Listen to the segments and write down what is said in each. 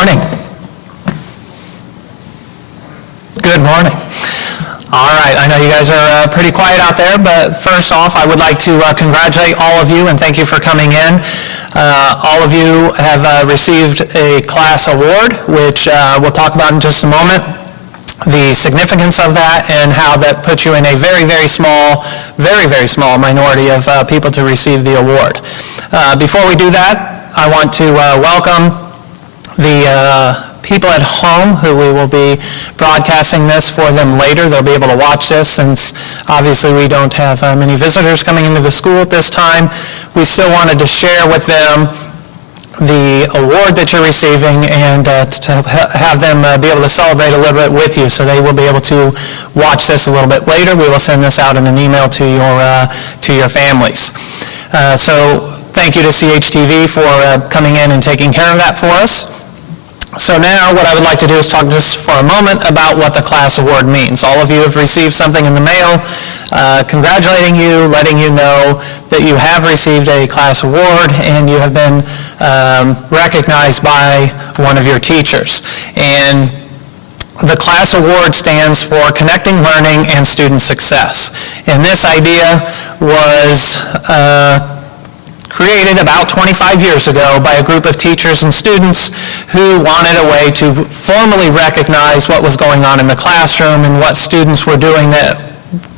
morning. Good morning. All right, I know you guys are pretty quiet out there, but first off, I would like to congratulate all of you and thank you for coming in. All of you have received a class award, which we'll talk about in just a moment. The significance of that and how that puts you in a very, very small minority of people to receive the award. Before we do that, I want to welcome the people at home who we will be broadcasting this for them later. They'll be able to watch this since obviously we don't have many visitors coming into the school at this time. We still wanted to share with them the award that you're receiving and to have them be able to celebrate a little bit with you, so they will be able to watch this a little bit later. We will send this out in an email to your families. So thank you to CHTV for coming in and taking care of that for us. So now what I would like to do is talk just for a moment about what the class award means. All of you have received something in the mail congratulating you, letting you know that you have received a class award and you have been recognized by one of your teachers. And the class award stands for Connecting Learning and Student Success. And this idea was created about 25 years ago by a group of teachers and students who wanted a way to formally recognize what was going on in the classroom and what students were doing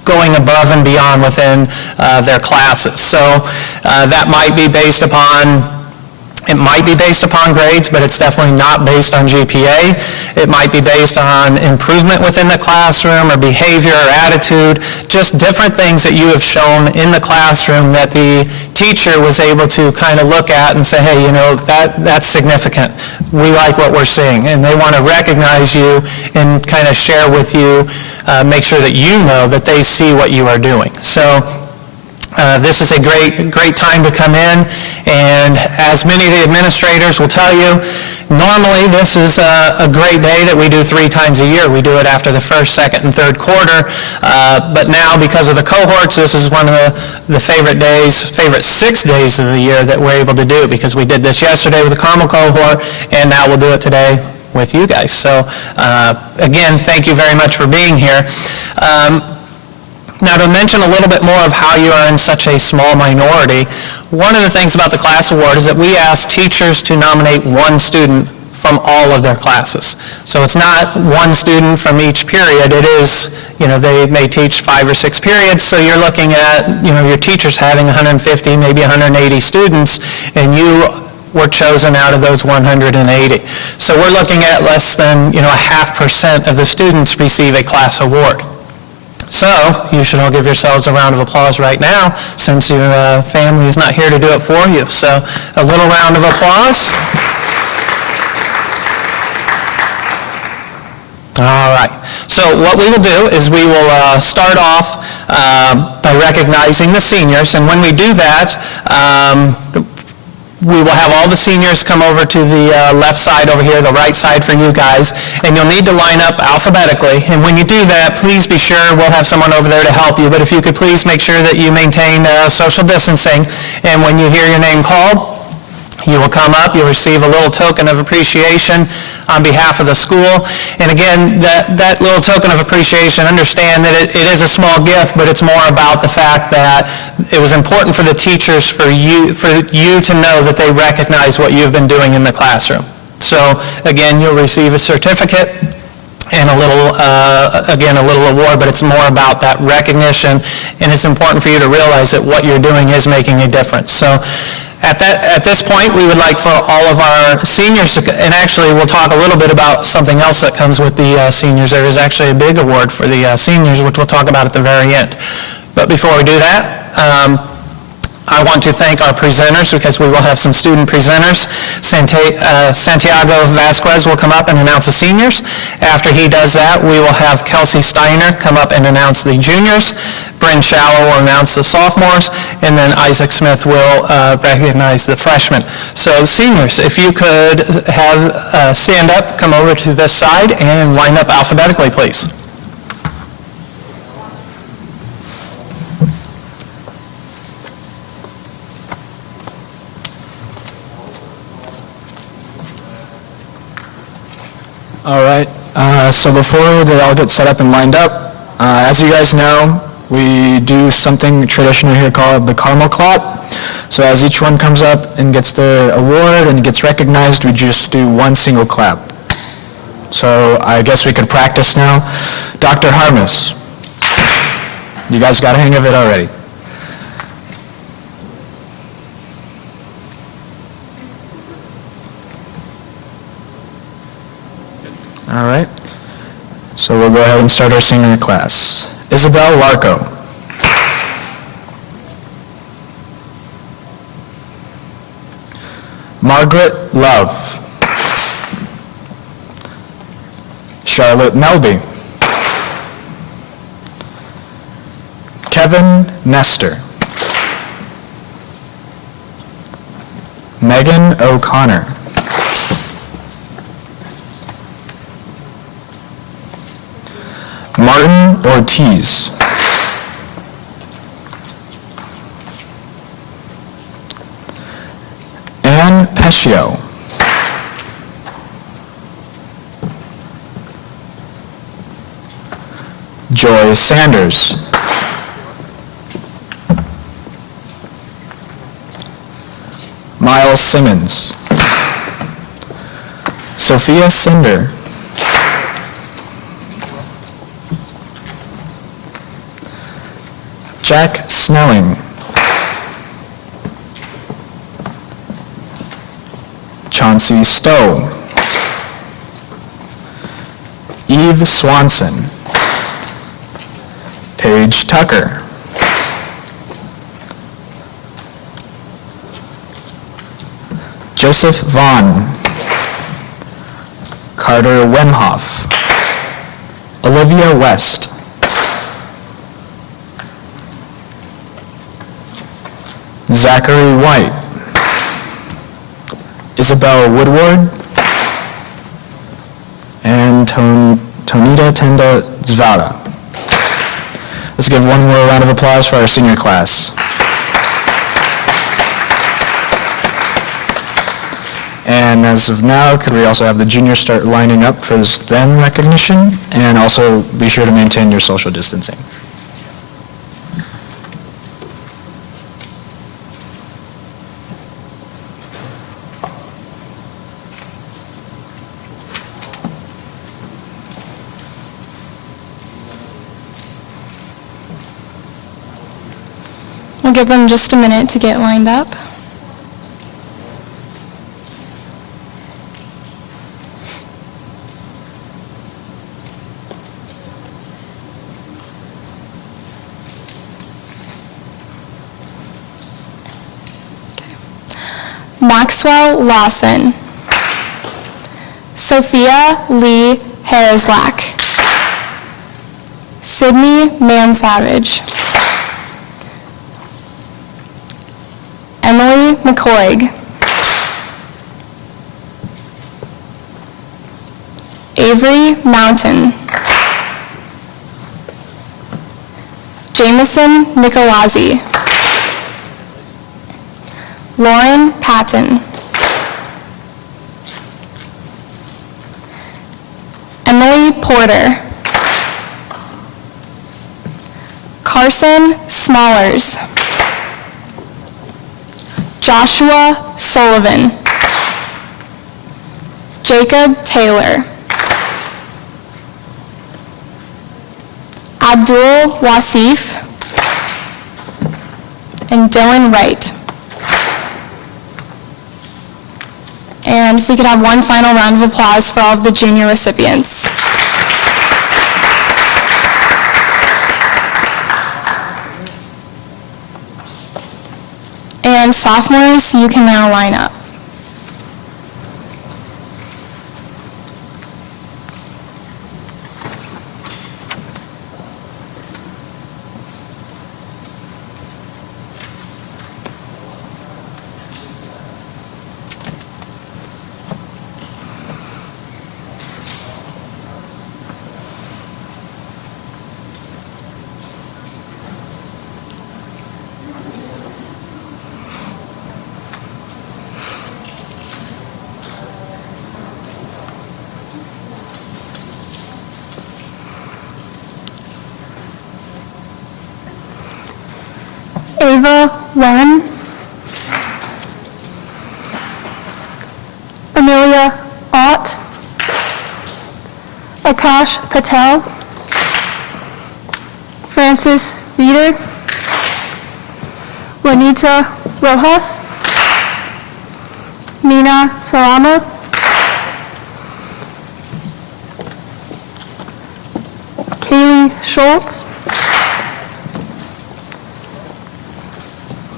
going above and beyond within their classes. So that might be based upon grades, but it's definitely not based on GPA. It might be based on improvement within the classroom or behavior or attitude, just different things that you have shown in the classroom that the teacher was able to kind of look at and say, hey, you know, that's significant. We like what we're seeing. And they want to recognize you and kind of share with you, make sure that you know that they see what you are doing. So this is a great time to come in, and as many of the administrators will tell you, normally this is a great day that we do 3 times a year. We do it after the first, second, and third quarter, but now because of the cohorts, this is one of the favorite 6 days of the year that we're able to do, because we did this yesterday with the Carmel cohort, and now we'll do it today with you guys. So again, thank you very much for being here. Now, to mention a little bit more of how you are in such a small minority, one of the things about the class award is that we ask teachers to nominate one student from all of their classes. So it's not one student from each period. It is, you know, they may teach 5 or 6 periods, so you're looking at, you know, your teachers having 150, maybe 180 students, and you were chosen out of those 180. So we're looking at less than, you know, 0.5% of the students receive a class award. So you should all give yourselves a round of applause right now, since your family is not here to do it for you. So a little round of applause. All right. So what we will do is we will start off by recognizing the seniors. And when we do that, we will have all the seniors come over to the left side over here, the right side for you guys, and you'll need to line up alphabetically. And when you do that, please be sure we'll have someone over there to help you. But if you could please make sure that you maintain social distancing, and when you hear your name called, you will come up, you'll receive a little token of appreciation on behalf of the school. And again, that little token of appreciation, understand that it is a small gift, but it's more about the fact that it was important for the teachers, for you to know that they recognize what you've been doing in the classroom. So again, you'll receive a certificate and a little award, but it's more about that recognition, and it's important for you to realize that what you're doing is making a difference. So at this point, we would like for all of our seniors to, and actually we'll talk a little bit about something else that comes with the seniors. There is actually a big award for the seniors, which we'll talk about at the very end. But before we do that, I want to thank our presenters, because we will have some student presenters. Santiago Vasquez will come up and announce the seniors. After he does that, we will have Kelsey Steiner come up and announce the juniors. Bryn Shallow will announce the sophomores, and then Isaac Smith will recognize the freshmen. So seniors, if you could have stand up, come over to this side, and line up alphabetically, please. All right, so before they all get set up and lined up, as you guys know, we do something traditional here called the caramel clap. So as each one comes up and gets their award and gets recognized, we just do one single clap. So I guess we could practice now. Dr. Harmus, you guys got a hang of it already. All right, so we'll go ahead and start our senior class. Isabel Larco. Margaret Love. Charlotte Melby. Kevin Nestor. Megan O'Connor. Martin Ortiz. Ann Pescio. Joy Sanders. Miles Simmons. Sophia Cinder. Jack Snelling. Chauncey Stowe. Eve Swanson. Paige Tucker. Joseph Vaughn. Carter Wemhoff. Olivia West. Zachary White. Isabel Woodward. And Tonita Tenda Zvada. Let's give one more round of applause for our senior class. And as of now, could we also have the juniors start lining up for this then recognition, and also be sure to maintain your social distancing. We'll give them just a minute to get lined up. Maxwell Lawson. Sophia Lee Hareslack. Sydney Mansavage. Emily McCoig. Avery Mountain. Jameson Nicolazzi. Lauren Patton. Emily Porter. Carson Smollers. Joshua Sullivan. Jacob Taylor. Abdul Wasif. And Dylan Wright. And if we could have one final round of applause for all of the junior recipients. And sophomores, you can now line up. Ava Wen, Amelia Ott, Akash Patel, Francis Reeder, Juanita Rojas, Mina Salama, Kaylee Schultz,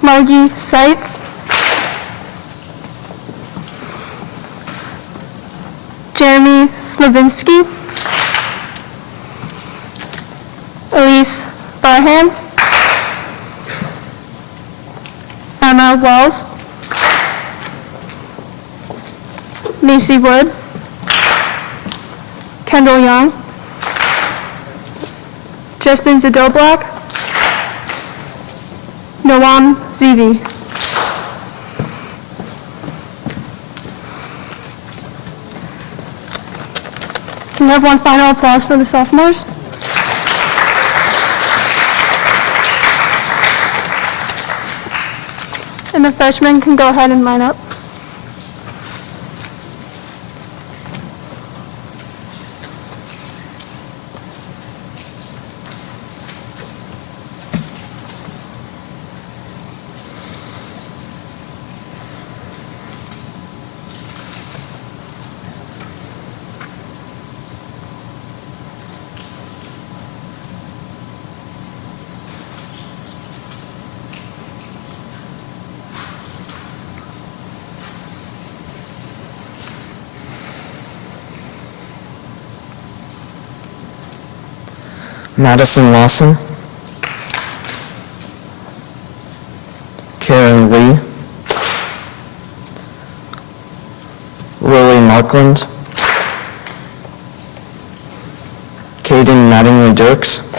Margie Seitz, Jeremy Slavinsky, Elise Barham, Emma Wells, Macy Wood, Kendall Young, Justin Zadoblack, Noam Zivi. Can we have one final applause for the sophomores? And the freshmen can go ahead and line up. Madison Lawson, Karen Lee, Lily Markland, Caden Mattingly Dirks,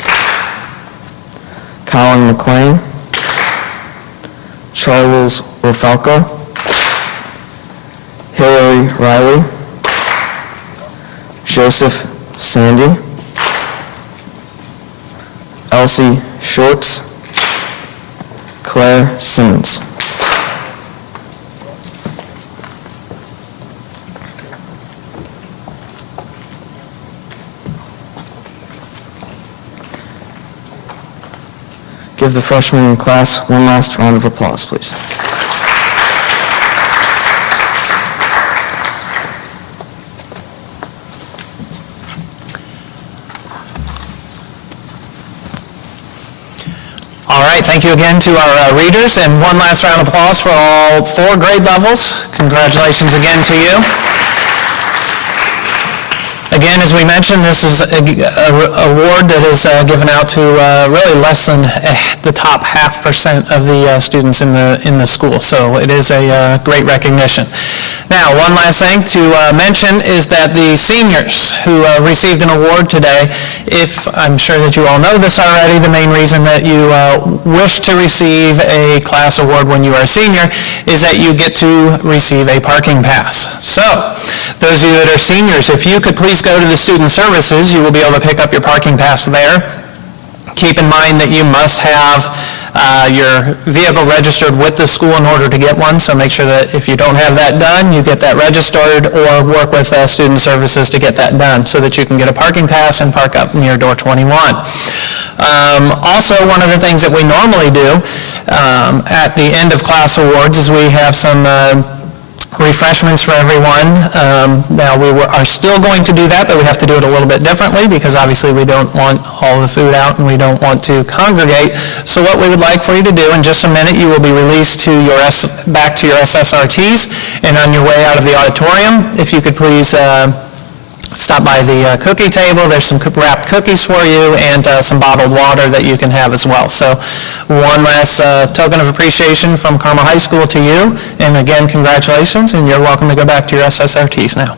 Colin McLean, Charles Rofalco, Hillary Riley, Joseph Sandy, Elsie Shorts, Claire Simmons. Give the freshmen in class one last round of applause, please. All right, thank you again to our readers, and one last round of applause for all 4 grade levels. Congratulations again to you. Again, as we mentioned, this is an award that is given out to really less than the top 0.5% of the students in the school, so it is a great recognition. Now, one last thing to mention is that the seniors who received an award today, if I'm sure that you all know this already, the main reason that you wish to receive a class award when you are a senior is that you get to receive a parking pass. So, those of you that are seniors, if you could please go to the student services, you will be able to pick up your parking pass there. Keep in mind that you must have your vehicle registered with the school in order to get one, so make sure that if you don't have that done, you get that registered or work with student services to get that done so that you can get a parking pass and park up near door 21. Also, one of the things that we normally do at the end of class awards is we have some refreshments for everyone. Now, we are still going to do that, but we have to do it a little bit differently because obviously we don't want all the food out and we don't want to congregate. So what we would like for you to do, in just a minute, you will be released to back to your SSRTs, and on your way out of the auditorium, if you could please stop by the cookie table. There's some wrapped cookies for you and some bottled water that you can have as well. So one last token of appreciation from Carmel High School to you. And again, congratulations, and you're welcome to go back to your SSRTs now.